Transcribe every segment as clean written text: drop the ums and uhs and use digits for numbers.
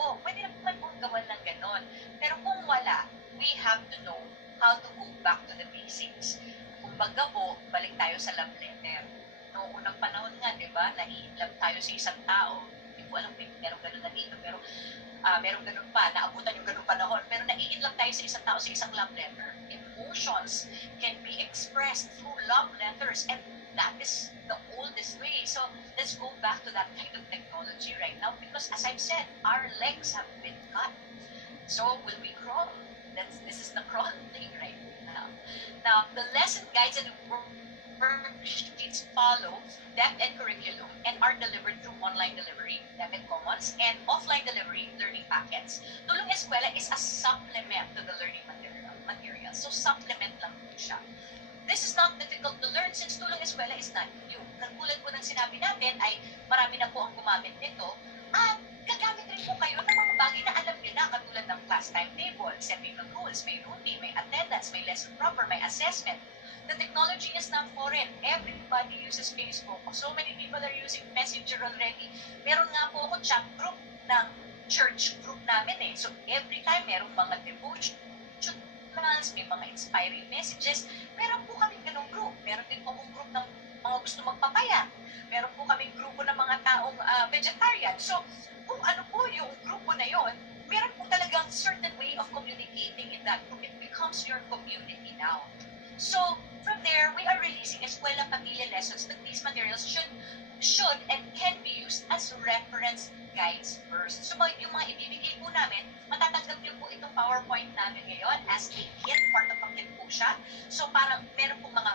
po. Pwede naman pong gawan ng ganon. Pero kung wala, we have to know how to go back to the basics. Kumbaga po, balik tayo sa love letter. Noong unang panahon nga, di ba, nai-love tayo sa isang tao. Hindi ko alam, meron ganun na dito, pero meron ganun pa, naabutan yung ganun panahon. Pero nai-love tayo sa isang tao sa isang love letter. Emotions can be expressed through love letters, and that is the oldest way. So let's go back to that kind of technology right now, because as I've said, our legs have been cut. So will we crawl? This is the crawl thing right now. Now, the lesson guides and worksheets follow DepEd curriculum and are delivered through online delivery, DepEd Commons, and offline delivery, learning packets. Tulong Eskwela is a supplement to the learning material. So supplement lang po siya. This is not difficult to learn since Tulong Eskwela is not new. Katulad po ng sinabi natin ay marami na po ang gumamit nito, at gagamit rin po kayo ng mga bagay na alam niyo na, katulad ng class timetable, setting ng rules, may routine, may attendance, may lesson proper, may assessment. The technology is not foreign. Everybody uses Facebook. So many people are using Messenger already. Meron nga po ako chat group ng church group namin eh. So every time merong mga devotions, may mga inspiring messages. Meron po kaming ganong group. Meron din po akong group ng mga gusto magpapaya. Meron po kaming grupo ng mga taong vegetarian. So kung ano po yung grupo na yon, meron po talagang certain way of communicating in that group. It becomes your community now. So from there, we are releasing Eskwela Pamilya lessons, but these materials should and can be used as reference guides first. So yung mga ibibigay po namin, matatanggap niyo po itong PowerPoint namin ngayon as a kit, part of a kit po siya. So parang meron po mga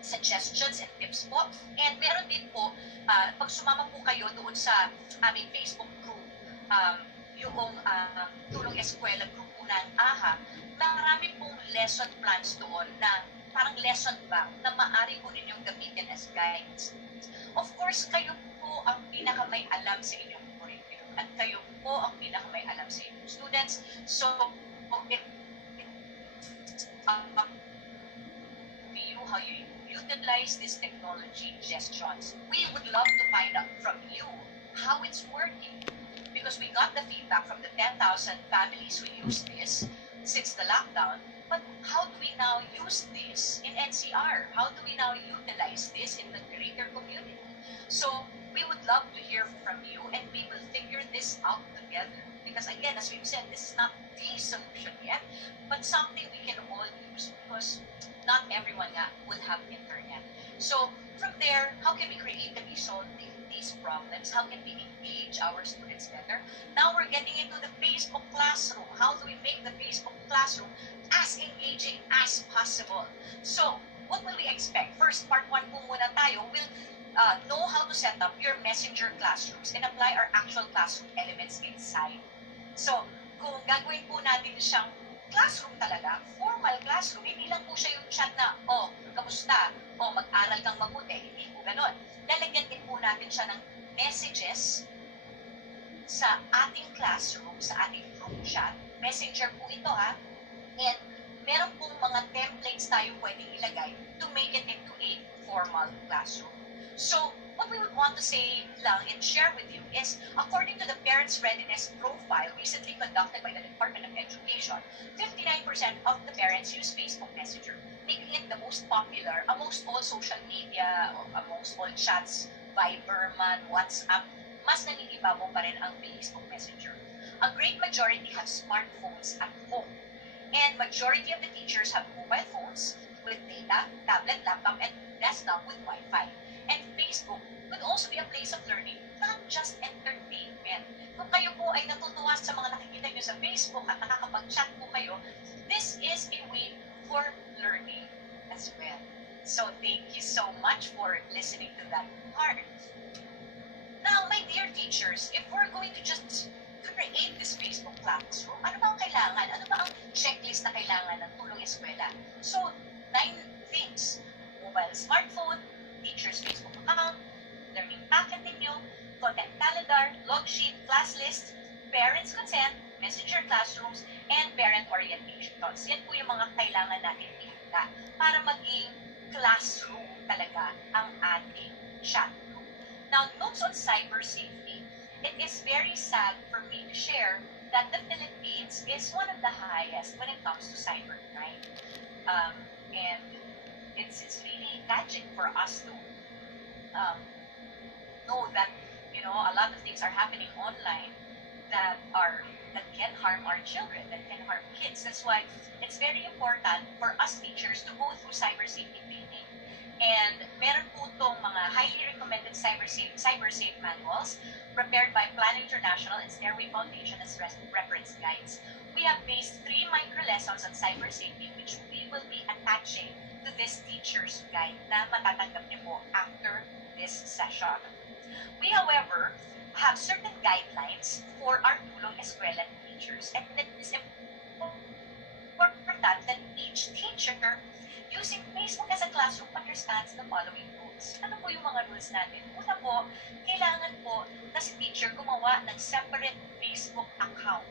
suggestions and tips po. And meron din po, pag sumama po kayo doon sa aming Facebook group, yung Tulong Eskwela group po ng AHA, marami pong lesson plans doon na parang lesson bank na maaari po ninyong gamitin as guides. Of course, kayo po ang pinakamay alam sa inyong curriculum at kayo po ang pinakamay alam sa inyong students. So, how you utilize this technology suggestions. We would love to find out from you how it's working, because we got the feedback from the 10,000 families who use this since the lockdown. But how do we now use this in NCR? How do we now utilize this in the greater community? So we would love to hear from you, and we will figure this out together. Because again, as we've said, this is not the solution yet, but something we can all use, because not everyone will have internet. So from there, how can we creatively solve these problems? How can we engage our students better? Now we're getting into the Facebook classroom. How do we make the Facebook classroom as engaging as possible? So what will we expect? First, part 1 po muna tayo. We'll know how to set up your messenger classrooms and apply our actual classroom elements inside. So kung gagawin po natin siyang classroom talaga, formal classroom, hindi lang po siya yung chat na, kamusta? Mag-aral kang mabuti. Hindi po ganon. Lalagyan din po natin siya ng messages sa ating classroom, sa ating group chat. Messenger po ito ha. And meron pong mga templates tayo pwedeng ilagay to make it into a formal classroom. So, what we would want to say lang and share with you is, according to the Parents' Readiness Profile recently conducted by the Department of Education, 59% of the parents use Facebook Messenger, making it the most popular amongst all social media, amongst all chats, Viber man, WhatsApp. Mas naninibabaw pa rin ang Facebook Messenger. A great majority have smartphones at home, and majority of the teachers have mobile phones with data, tablet, laptop, and desktop with Wi-Fi. And Facebook could also be a place of learning, not just entertainment. Kung kayo po ay natutuwa sa mga nakikita nyo sa Facebook at nakakapag-chat po kayo, this is a way for learning as well. So thank you so much for listening to that part. Now, my dear teachers, if we're going to just create this Facebook classroom, ano ba ang kailangan? Ano ba ang checklist na kailangan ng Tulong Eskwela? So, 9 things. Mobile smartphone, teacher's Facebook account, learning packet ninyo, content calendar, log sheet, class list, parents' consent, messenger classrooms, and parent orientations. Yan po yung mga kailangan natin ihanda para maging classroom talaga ang ating chat group. Now, notes on cyber safety. it is very sad for me to share that the Philippines is one of the highest when it comes to cybercrime. And it's really tragic for us to um, know that a lot of things are happening online that can harm our children, that can harm kids. That's why it's very important for us teachers to go through cyber safety training. And meron po itong mga highly recommended cyber safe manuals prepared by Plan International and Stairway Foundation as reference guides. We have based 3 micro lessons on cyber safety which we will be attaching to this teacher's guide na matatanggap niyo po after this session. We, however, have certain guidelines for our tulong eskwela teachers, and it is important that each teacher using Facebook as a classroom understands the following rules. Ano po yung mga rules natin? Una po, kailangan po na si teacher gumawa ng separate Facebook account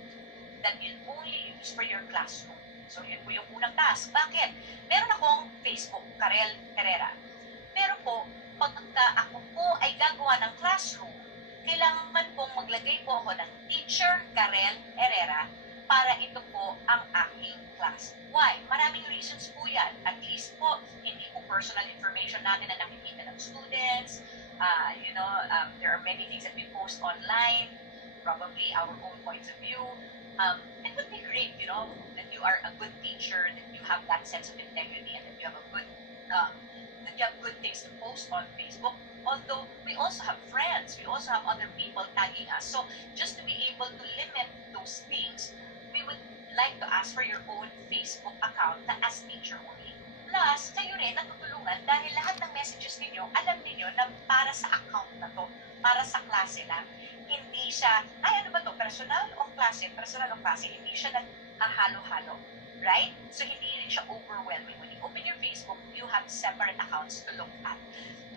that you'll only use for your classroom. So, yun po yung unang task. Bakit? Meron akong Facebook, Carelle Herrera. Pero po, pagka ako po ay gagawa ng classroom, kailangan pong maglagay po ako ng teacher Carelle Herrera para ito po ang aking class. Why? Maraming reasons po yan. At least po, hindi po personal information natin na nakikita ng students. There are many things that we post online, probably our own points of view. It would be great, that you are a good teacher, that you have that sense of integrity, and that you have good things to post on Facebook. Although we also have friends, we also have other people tagging us. So just to be able to limit those things, we would like to ask for your own Facebook account na as teacher only. Plus, kayo rin natutulungan dahil lahat ng messages ninyo, alam niyo na para sa account na to, para sa klase lang. Hindi siya, ay ano ba to, personal o klase, hindi siya nag-halo-halo. Right? So hindi rin siya overwhelming. When you open your Facebook, you have separate accounts to look at.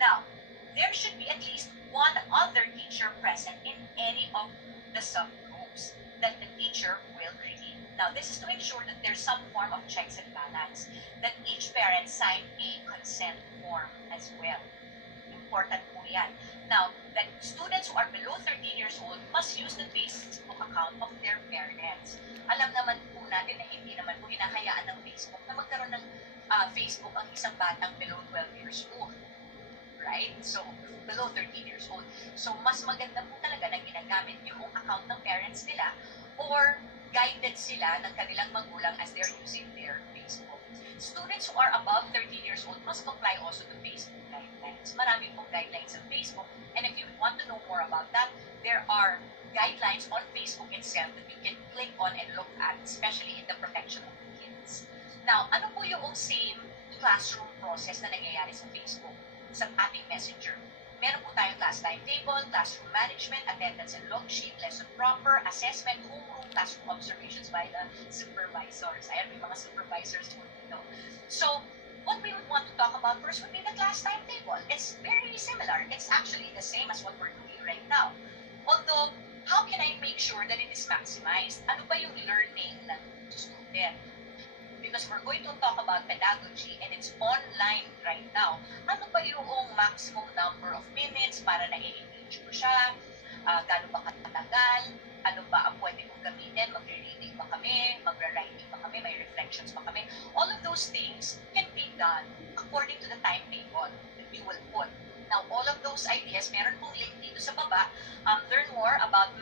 Now, there should be at least one other teacher present in any of the subgroups that the teacher will create. Now, this is to ensure that there's some form of checks and balance, that each parent sign a consent form as well. Important po yan. Now, that students who are below 13 years old must use the Facebook account of their parents. Alam naman po natin na hindi naman po hinahayaan ng Facebook na magkaroon ng Facebook ang isang batang below 12 years old. Right? So, below 13 years old. So, mas maganda po talaga na ginagamit yung account ng parents nila or guided sila ng kanilang magulang as they're using their Facebook. Students who are above 13 years old must comply also to Facebook guidelines. Maraming pong guidelines sa Facebook, and if you want to know more about that, there are guidelines on Facebook itself that you can click on and look at, especially in the protection of the kids. Now, ano po yung same classroom process na nangyayari sa Facebook? Sa ating messenger. Meron po tayong class timetable, classroom management, attendance and log sheet, lesson proper, assessment, homeroom, classroom observations by the supervisors. Ayan, may mga supervisors po dito. So, what we would want to talk about first would be the class timetable. It's very similar. It's actually the same as what we're doing right now. Although, how can I make sure that it is maximized? Ano ba yung learning ng student? Because we're going to talk about pedagogy and it's online right now. Ano ba yung maximum number of minutes para na-engage ko siya? Gano'n ba katagal? Ano ba ang pwede kong gamitin? Magre-reading ba kami? Magre-writing ba kami? May reflections ba kami? All of those things can be done according to the timetable that you will put. Now, all of those ideas, meron pong link dito sa baba. Learn more about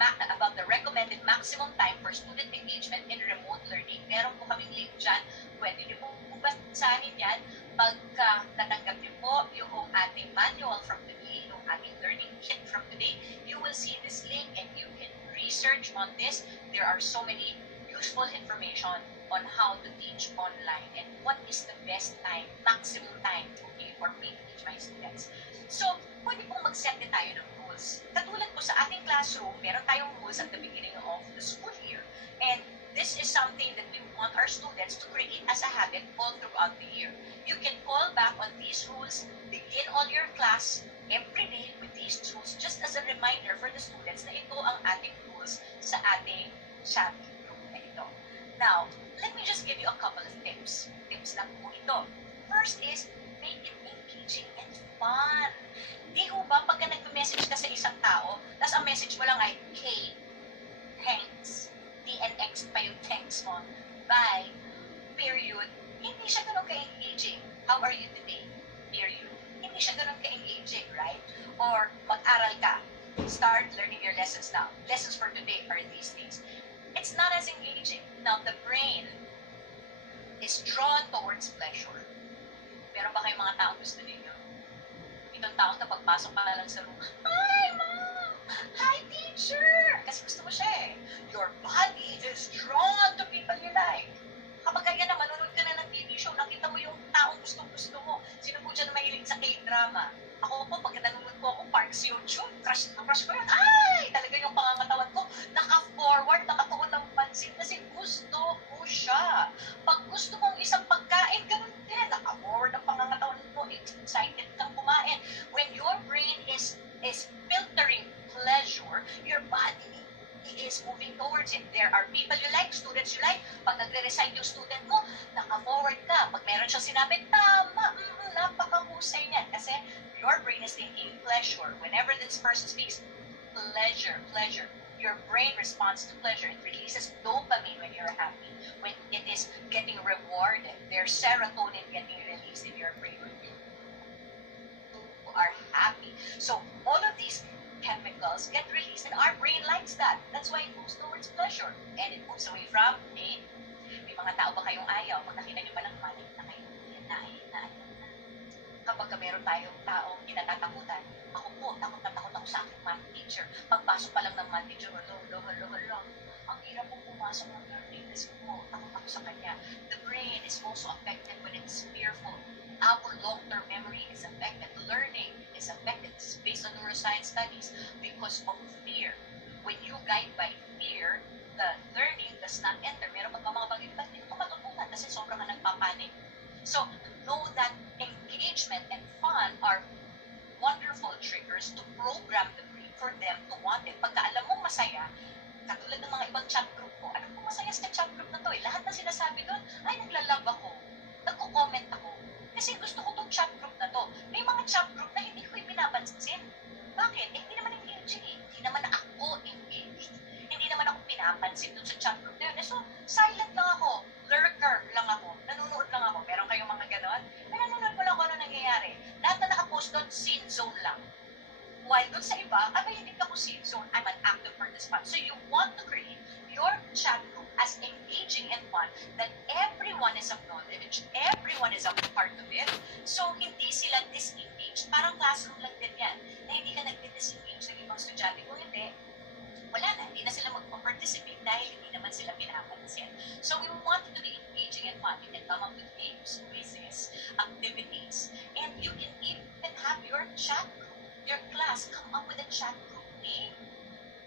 the recommended maximum time for student engagement in remote learning. Meron po kaming link dyan. Pwede niyo pong basahin yan. Pagka natanggap niyo po yung ating manual from today, yung ating learning kit from today, you will see this link and you can research on this. There are so many useful information on how to teach online and what is the best time, maximum time, okay, for me to teach my students. So, pwede pong mag-set din tayo ng rules. Katulad po sa ating classroom, meron tayong rules at the beginning of the school year. And this is something that we want our students to create as a habit all throughout the year. You can fall back on these rules, begin all your class every day with these rules, just as a reminder for the students na ito ang ating rules sa ating chat group na ito. Now, let me just give you a couple of tips. Tips lang po ito. First is, make it engaging and fun. Di ho ba, pagka nag mag-message ka sa isang tao, tapos ang message mo lang ay, hey, thanks. TNX pa yung thanks mo. Bye. Period. Hindi siya ganun ka-engaging. How are you today? Period. Hindi siya ganun ka-engaging, right? Or mag-aral ka. Start learning your lessons now. Lessons for today are these things. It's not as engaging. Now, the brain is drawn towards pleasure. Meron ba kayong mga tao gusto ninyo? Itong tao na pagpasok pa lang sa room, hi, mom! Hi, teacher! Kasi gusto mo siya eh. Your body is drawn to people you like. Kapag kaya na, manonood ka na ng TV show, nakita mo yung taong gustong-gusto mo. Sino po dyan mahilig sa K-drama? Ako po, pag nanonood po ako, Park Seo-joon, crush ko yun. Ay! Talaga yung pangangatawan ko, naka-forward, nakatuon ng pansin kasi gusto ko siya. Pag gusto mong isang pagkain, ganun din. Naka-forward ang pangangatawan mo, excited kang kumain. When your brain is filtering pleasure, your body is moving towards it. There are people you like, students you like. Pag nagre-recite yung student mo, naka-forward ka. Pag meron siyang sinabi, tama, napakahusay niyan. Kasi your brain is thinking pleasure. Whenever this person speaks, pleasure. Your brain responds to pleasure. It releases dopamine when you're happy. When it is getting rewarded, there's serotonin getting released in your brain when you are happy. So all of these chemicals get released and our brain likes that. That's why it moves towards pleasure and it moves away from pain. May mga tao ba kayong ayaw? Pag nakita nyo ba ng manik na kayo? Kapag meron tayong taong kinatatakutan, ako po, takot na takot ako sa aking math teacher. Pagpasok pa lang ng math teacher, hello. Ang hirap pong pumasok ng learning kasi po, takot ako sa kanya. The brain is also affected when it's fearful. Our long-term memory is affected. Learning is affected. It's based on neuroscience studies because of fear. When you guide by fear, the learning does not enter. Meron pa mga bagay, ba't hindi ko matutunan? Kasi sobrang ka nagpapanik. So, know that engagement and fun are wonderful triggers to program the brain for them to want it. Pagka alam mong masaya, katulad ng mga ibang chat group ko, alam ko masaya sa chat group na to eh. Lahat na sinasabi doon, ay naglalove ako, nagko-comment ako. Kasi gusto ko tong chat group na to. May mga chat group na hindi ko pinapansin. Bakit? Hindi naman engaging eh. Hindi naman ako engaged. Hindi naman ako pinapansin dun sa chat group na yun. So, silent lang ako. Lurker lang ako. Nanonood lang ako. Meron kayong mga ganon? Nanonood ko lang kung ano nangyayari. Lahat na nakapost doon, scene zone lang. While doon sa iba, hindi ako scene zone. I'm an active participant. So, you want to create your chat group as engaging and fun that everyone is acknowledged, everyone is a part of it. So, hindi sila disengaged. Parang classroom lang din yan. Na hindi ka nag-disengage ng ibang estudyante. Kung hindi, wala na. Hindi na sila mag-participate dahil hindi naman sila pinapansin. So, we want it to be engaging and fun. You can come up with games, quizzes, activities, and you can even have your chat group, your class, come up with a chat group name.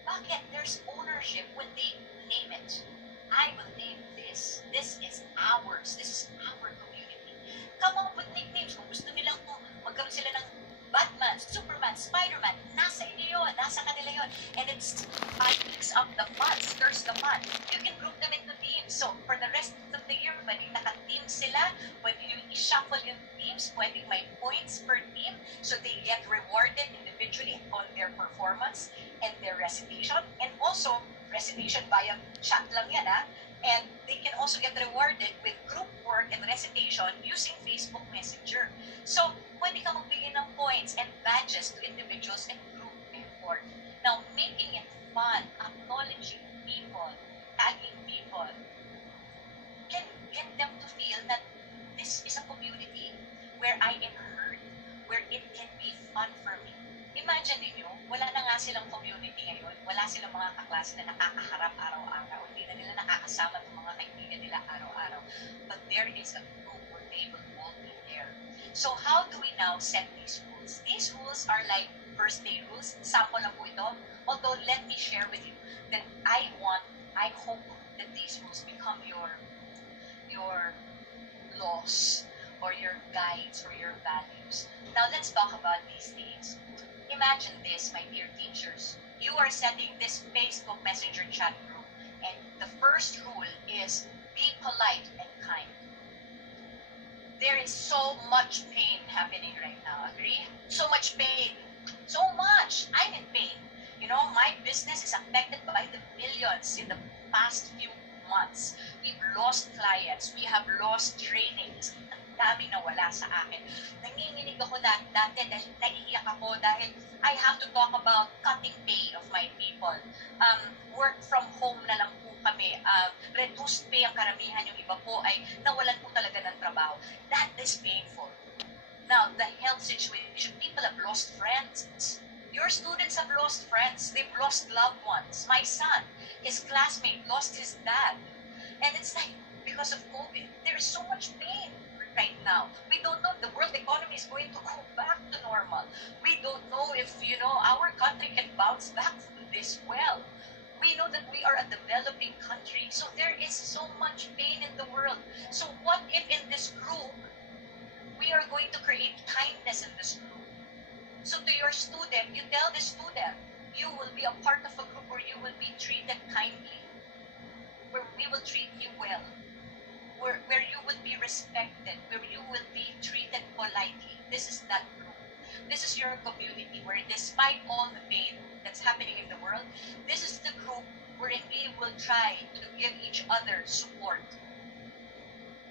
Bakit? There's ownership when they name it. I will name this. This is ours. This is our community. Come up with nicknames. Kung gusto nilang magkaroon sila ng Batman, Superman, Spider-Man, nasa inyo yun, nasa kanila yun. And it's spikes up the fun, stirs the fun. You can group them into teams. So, for the rest of the year, pwedeng naka-team sila, pwede yung i-shuffle yung teams, pwedeng may points per team, so they get rewarded individually on their performance and their recitation. And also, recitation via chat lang yan, ha? And they can also get rewarded with group work and recitation using Facebook Messenger. So, pwede ka magbigay ng points and badges to individuals and group effort. Now, making it fun, acknowledging people, tagging people, can get them to feel that this is a community where I am heard, where it can be fun for me. Imagine niyo, wala na nga silang community ngayon, wala silang mga kaklase na nakakaharap araw-araw, hindi na nila nakakasama ng mga kaibigan nila araw-araw. But there is a group where they will all be there. So how do we now set these rules? These rules are like first day rules. Sample lang po ito. Although let me share with you that I hope that these rules become your laws or your guides or your values. Now let's talk about these things. Imagine this, my dear teachers. You are setting this Facebook Messenger chat group, and the first rule is be polite and kind. There is so much pain happening right now, agree? So much pain. So much. I'm in pain. You know, my business is affected by the millions in the past few months. We've lost clients. We have lost trainings. Ang daming nawala sa akin. Nanginginig ako dati dahil naiiyak ako dahil I have to talk about cutting pay of my people. Work from home na lang po kami. Reduced pay ang karamihan. Yung iba po ay nawalan po talaga ng trabaho. That is painful. Now, the health situation, people have lost friends. Your students have lost friends. They've lost loved ones. My son, his classmate, lost his dad. And it's like, because of COVID, there is so much pain right now. We don't know if the world economy is going to go back to normal. We don't know if, our country can bounce back from this well. We know that we are a developing country. So there is so much pain in the world. So what if in this group, we are going to create kindness in this group? So to your student, you tell the student, you will be a part of a group where you will be treated kindly, where we will treat you well, where you will be respected, where you will be treated politely. This is that group. This is your community where despite all the pain that's happening in the world, this is the group wherein we will try to give each other support.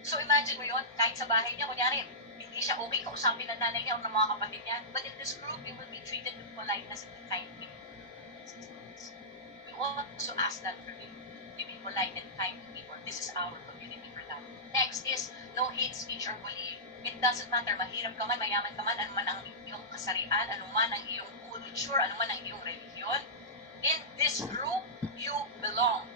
So imagine mo yun, kahit sa bahay niya, kunyari, hindi siya okay kausapin ng nanay niya o ng mga kapatid niya. But in this group, you will be treated with politeness and kindness. We also ask that from you. To be polite and kind to people. This is our community for that. Next is no hate speech or bullying. It doesn't matter, mahirap ka man, mayaman ka man, ano man ang iyong kasarian, ano man ang iyong culture, ano man ang iyong religion. In this group, you belong.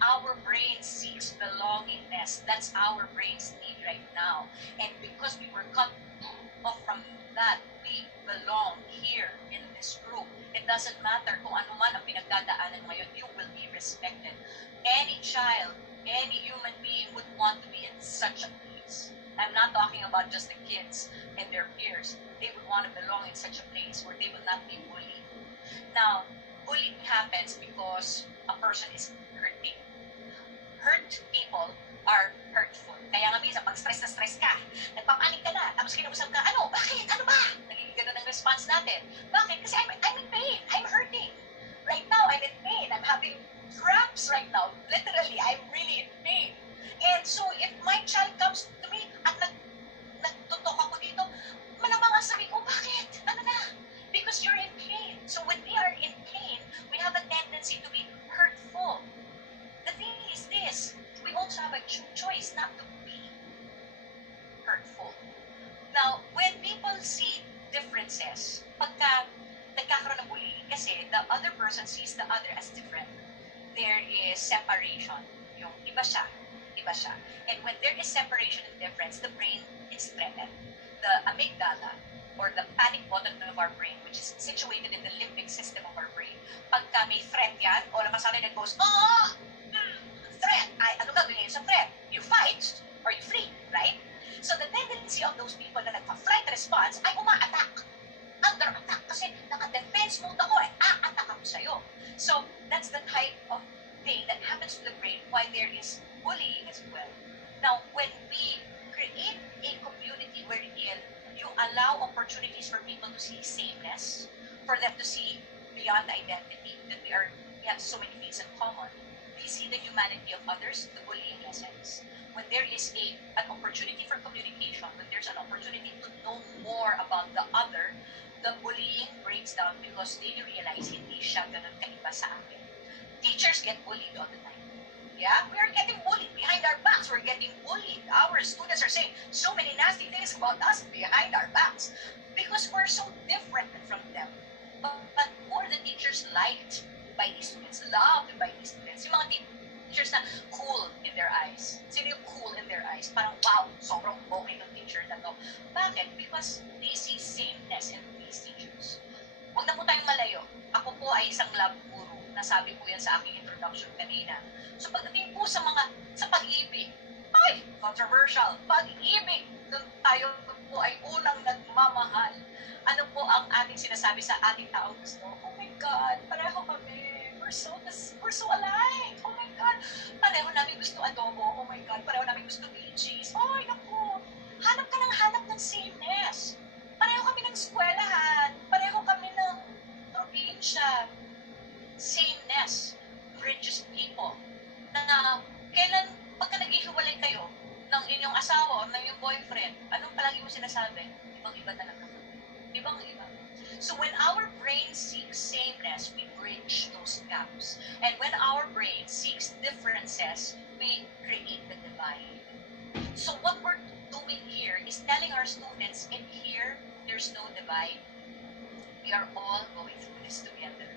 Our brain seeks belongingness. That's our brain's need right now. And because we were cut off from that, we belong here in this group. It doesn't matter kung ano man ang pinagdadaanan ngayon, you will be respected. Any child, any human being would want to be in such a place. I'm not talking about just the kids and their peers. They would want to belong in such a place where they will not be bullied. Now, bullying happens because a person is hurting. Hurt people are hurtful. Kaya nga minsan, pag stress na stress ka, nagpapanik ka na, tapos kinausap ka, ano? Bakit? Ano ba? Nagiging ganun ang response natin. Bakit? Kasi I'm in pain. I'm hurting. Right now, I'm in pain. I'm having cramps right now. Literally, I'm really in pain. And so, if my child comes to me at nagtutok ako dito, malamang ang sabi ko, bakit? Ano na? Because you're in pain. So, when we are in pain, we have a tendency to be hurtful. The thing is this, we also have a choice not to be hurtful. Now, when people see differences, pagka nagkakaroon ng bullying, kasi the other person sees the other as different, there is separation. Yung iba siya. And when there is separation and difference, the brain is threatened. The amygdala, or the panic button of our brain, which is situated in the limbic system of our brain, pagka may threat yan, all of a sudden it goes, threat! Ano gagawin sa threat? You fight or you flee, right? So the tendency of those people na nagpa-flight response ay uma-attack. Under attack. Kasi naka-defense mode ako attack ako sa'yo. So that's the type of thing that happens to the brain why there is bullying as well. Now, when we create a community wherein you allow opportunities for people to see sameness, for them to see beyond identity, that we have so many things in common, they see the humanity of others, the bullying lessons. When there is an opportunity for communication, when there's an opportunity to know more about the other, the bullying breaks down because they realize hindi siya ganun kaiba sa akin. Teachers get bullied all the time. Yeah, we are getting bullied behind our backs. We're getting bullied. Our students are saying so many nasty things about us behind our backs because we're so different from them. But who are the teachers liked by these students, loved by these students? Yung mga teachers na cool in their eyes. Sino yung cool in their eyes? Parang, wow, sobrang okay ng teacher na to. Bakit? Because they see sameness in these teachers. Huwag na po tayong malayo. Ako po ay isang lab guru. Nasabi ko yan sa aking introduction kanina. So pagdating po sa pag-ibig, ay, controversial, pag-ibig, doon tayo po ay unang nagmamahal. Ano po ang ating sinasabi sa ating taong gusto? Oh my God, pareho kami. We're so alike. Oh my God, pareho namin gusto adobo. Oh my God, pareho namin gusto green cheese. Ay, naku, hanap ka ng sameness. Pareho kami ng eskwelahan. Pareho kami iyong asawa o ng iyong boyfriend, anong palagi mo sinasabi? Ibang-iba talaga. Ibang-iba. So when our brain seeks sameness, we bridge those gaps. And when our brain seeks differences, we create the divide. So what we're doing here is telling our students, in here, there's no divide. We are all going through this together.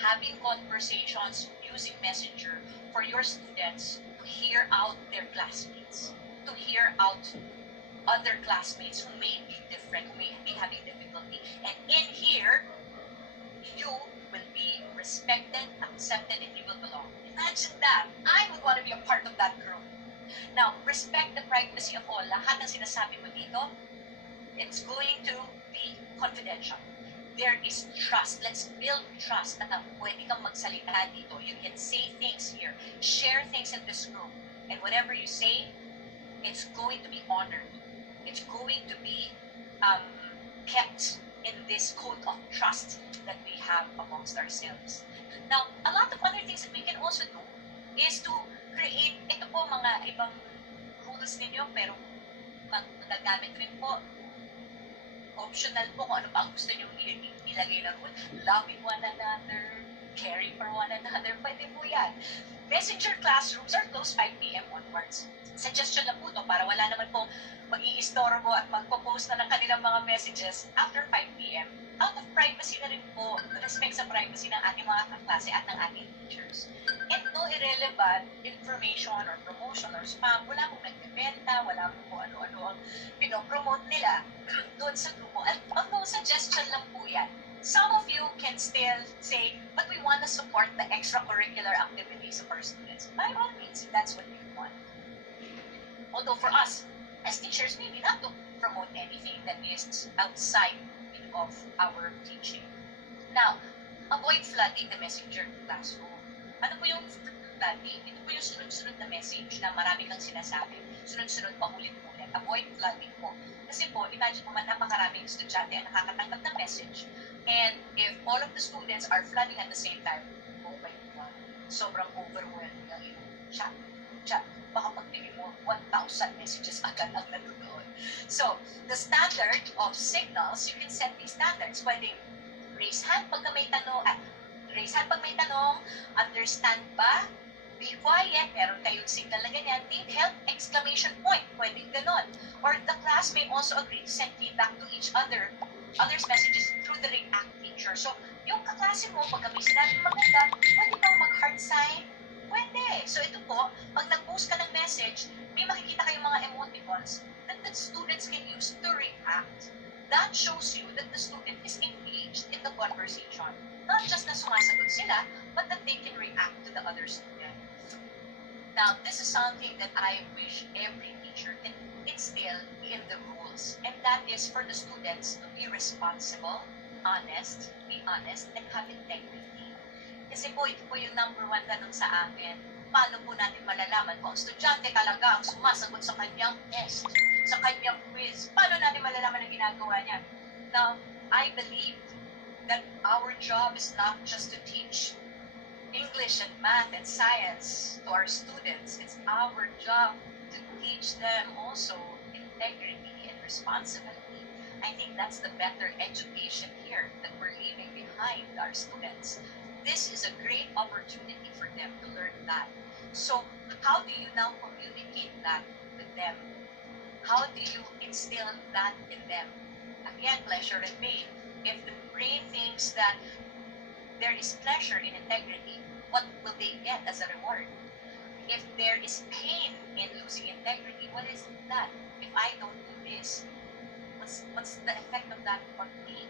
Having conversations using Messenger for your students to hear out their classmates, to hear out other classmates who may be different, who may be having difficulty. And in here, you will be respected, accepted, and you will belong. Imagine that. I would want to be a part of that group. Now, respect the privacy of all. Lahat ng sinasabi mo dito, it's going to be confidential. There is trust. Let's build trust na pwede kang magsalita dito. You can say things here. Share things in this room. And whatever you say, it's going to be honored. It's going to be kept in this code of trust that we have amongst ourselves. Now, a lot of other things that we can also do is to create, ito po mga ibang rules ninyo, pero magagamit rin po. Optional po kung ano pa ang gusto nyo ilagay na rule. Loving one another, caring for one another, pwede po yan. Messenger classrooms are closed 5 p.m. onwards. Suggestion lang po to para wala naman po mag-iistorbo at magpo-post na ng kanilang mga messages after 5 p.m. Out of privacy na rin po, respect sa privacy ng ating mga kaklase at ng ating teachers. And no irrelevant information or promotion or spam, wala pong nagbibenta, wala pong ano-ano ang pinopromote nila doon sa grupo. At although suggestion lang po yan, some of you can still say, but we want to support the extracurricular activities of our students. By all means, that's what we want. Although for us, as teachers, maybe not to promote anything that is outside of our teaching. Now, avoid flooding the messenger classroom. Ano po yung flooding? Ito po yung sunod-sunod na message na marami kang sinasabi. Sunod-sunod pa ulit-ulit. Avoid flooding po. Kasi po, imagine mo man napakaraming estudyante ang nakakatanggap ng message. And if all of the students are flooding at the same time, oh my God, sobrang overwhelming na yung chat. Baka pagtingin mo, 1,000 messages agad ang nanonood. So, the standard of signals, you can set these standards. Pwede raise hand pag may tanong, understand ba? Be quiet, meron kayong signal na ganyan, need help, exclamation point, pwede ganon. Or the class may also agree to send feedback to each other's messages through the react feature. So, yung kaklase mo, pag may sinabi maganda, pwede bang mag-heart sign? Pwede. So ito po, pag nag-post ka ng message, may makikita kayong mga emoticons that the students can use to react. That shows you that the student is engaged in the conversation. Not just na sumasagot sila, but that they can react to the other student. Now, this is something that I wish every teacher can instill in the rules. And that is for the students to be responsible, be honest, and have integrity. Kasi po, ito po yung number 1 tanong sa amin. Paano po natin malalaman kung ang estudyante talaga ang sumasagot sa kanyang test, sa kanyang quiz? Paano natin malalaman ang ginagawa niya? Now, I believe that our job is not just to teach English and math and science to our students. It's our job to teach them also integrity and responsibility. I think that's the better education here that we're leaving behind our students. This is a great opportunity for them to learn that. So, how do you now communicate that with them? How do you instill that in them? Again, pleasure and pain. If the brain thinks that there is pleasure in integrity, what will they get as a reward? If there is pain in losing integrity, what is that? If I don't do this, what's the effect of that on me?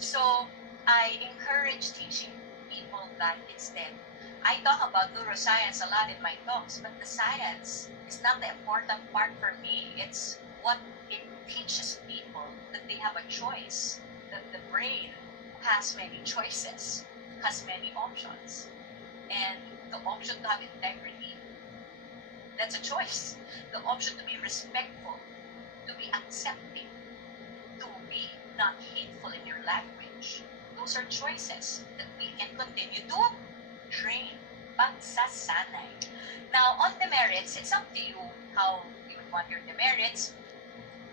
So, I encourage teaching people that instead. I talk about neuroscience a lot in my talks, but the science is not the important part for me. It's what it teaches people, that they have a choice, that the brain has many choices, has many options. And the option to have integrity, that's a choice. The option to be respectful, to be accepting, to be not hateful in your language. Those are choices that we can continue to train, pagsasanay. Now, on the merits, it's up to you how you want your demerits,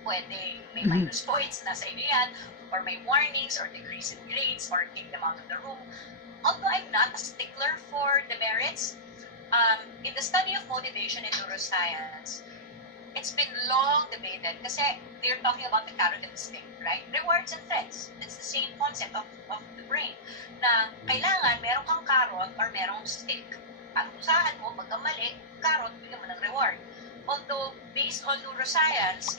pwede may minus points, nasa inyo yan, or may warnings, or decrease in grades, or kick them out of the room. Although I'm not a stickler for demerits, in the study of motivation in neuroscience, it's been long debated kasi they're talking about the carrot and the stick, right? Rewards and threats. It's the same concept of the brain na kailangan meron kang carrot or merong stick. Parusahan mo, pag mali, carrot, bigyan mo ng reward. Although, based on neuroscience,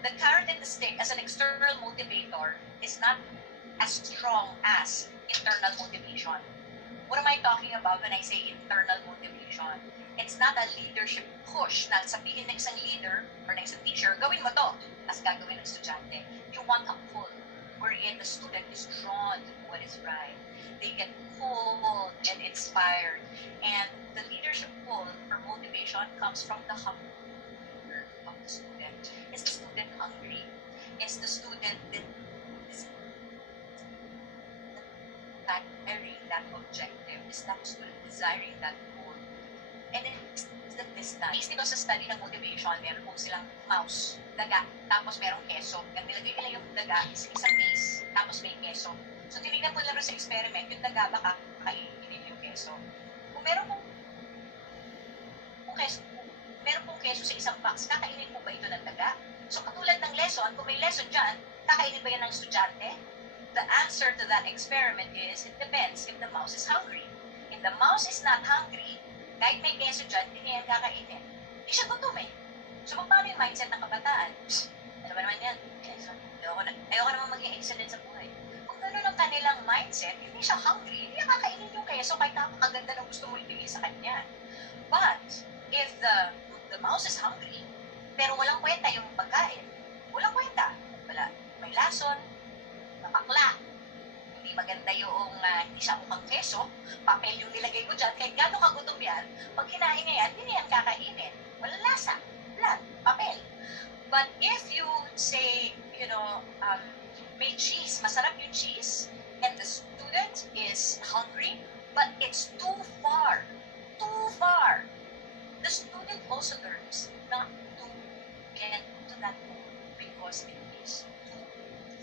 the carrot and the stick as an external motivator is not as strong as internal motivation. What am I talking about when I say internal motivation? It's not a leadership push na sabihin ng isang leader or ng isang teacher, gawin mo to, as gagawin ng estudyante. You want a pull, wherein the student is drawn to what is right. They get pulled and inspired. And the leadership pull for motivation comes from the hunger of the student. Is the student hungry? Is the student that is desiring that objective? Is that student desiring that goal? And then it's the distance. Based dito sa study ng motivation, meron po silang mouse, daga, tapos merong keso. Yung nilagay nila yung daga sa isang base, tapos may keso. So tinignan po laro sa experiment, yung daga baka kainin yung keso. Kung meron pong keso sa isang box, kakainin po ba ito ng daga? So katulad ng lesson, kung may lesson dyan, kakainin ba yan ng estudyante? The answer to that experiment is, it depends if the mouse is hungry. If the mouse is not hungry, kahit may keso dyan, hindi niya yan kakainin. Hindi siya gutom eh. So paano yung mindset ng kabataan? Ano ba naman yan? Ayoko naman maging excellent sa buhay. Kung gano'n ang kanilang mindset, hindi siya hungry, hindi niya kakainin yung keso kahit napakaganda na gusto mo ibigay sa kanya. But, if the mouse is hungry, pero walang kwenta yung pagkain, walang kwenta. Wala. May lason, napakla, hindi maganda yung hindi siya mukhang keso, papel yung nilagay ko dyan, kahit gano'ng kagutom yan, pag kinain niya yan, hindi yan kakainin. Walang lasa, blood, papel. But if you say, may cheese, masarap yung cheese, and the student is hungry, but it's too far, the student also learns not to get to that goal because it is too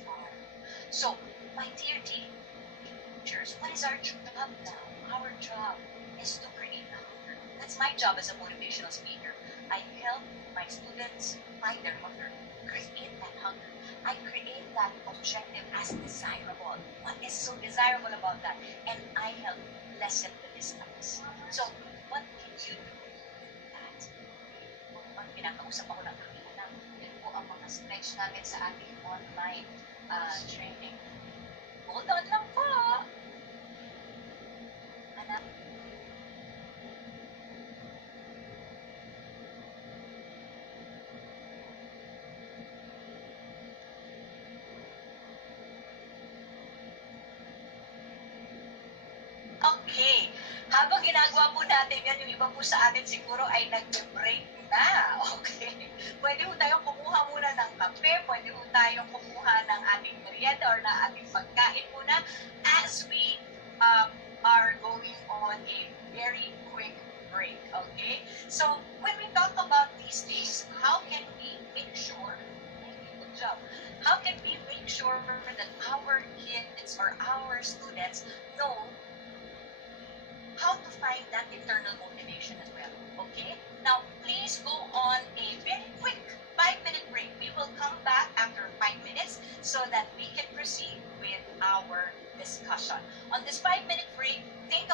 far. So, my dear teachers, what is our job now? Our job is to create a hunger. That's my job as a motivational speaker. I help my students find their hunger, create that hunger. I create that objective as desirable. What is so desirable about that? And I help lessen the distance. So, what can you do with that? Pag pinakausap ako ng aking anak, yun po ang mga stretch namin sa ating online training. Hold on lang po. Anak. Okay. Habang ginagawa po natin yan, yung iba po sa atin siguro ay nag-break na. Okay. Pwede po tayong kumuha muna ng kape, pwede po tayong kumuha ng ating merienda or ng ating pagkain muna as we are going on a very quick break. Okay? So, when we talk about these things, how can we make sure, good job, how can we make sure that our kids or our students know how to find that internal motivation as well. Okay? Now, please go on a very quick 5-minute break. We will come back after 5 minutes so that we can proceed with our discussion. On this 5-minute break, think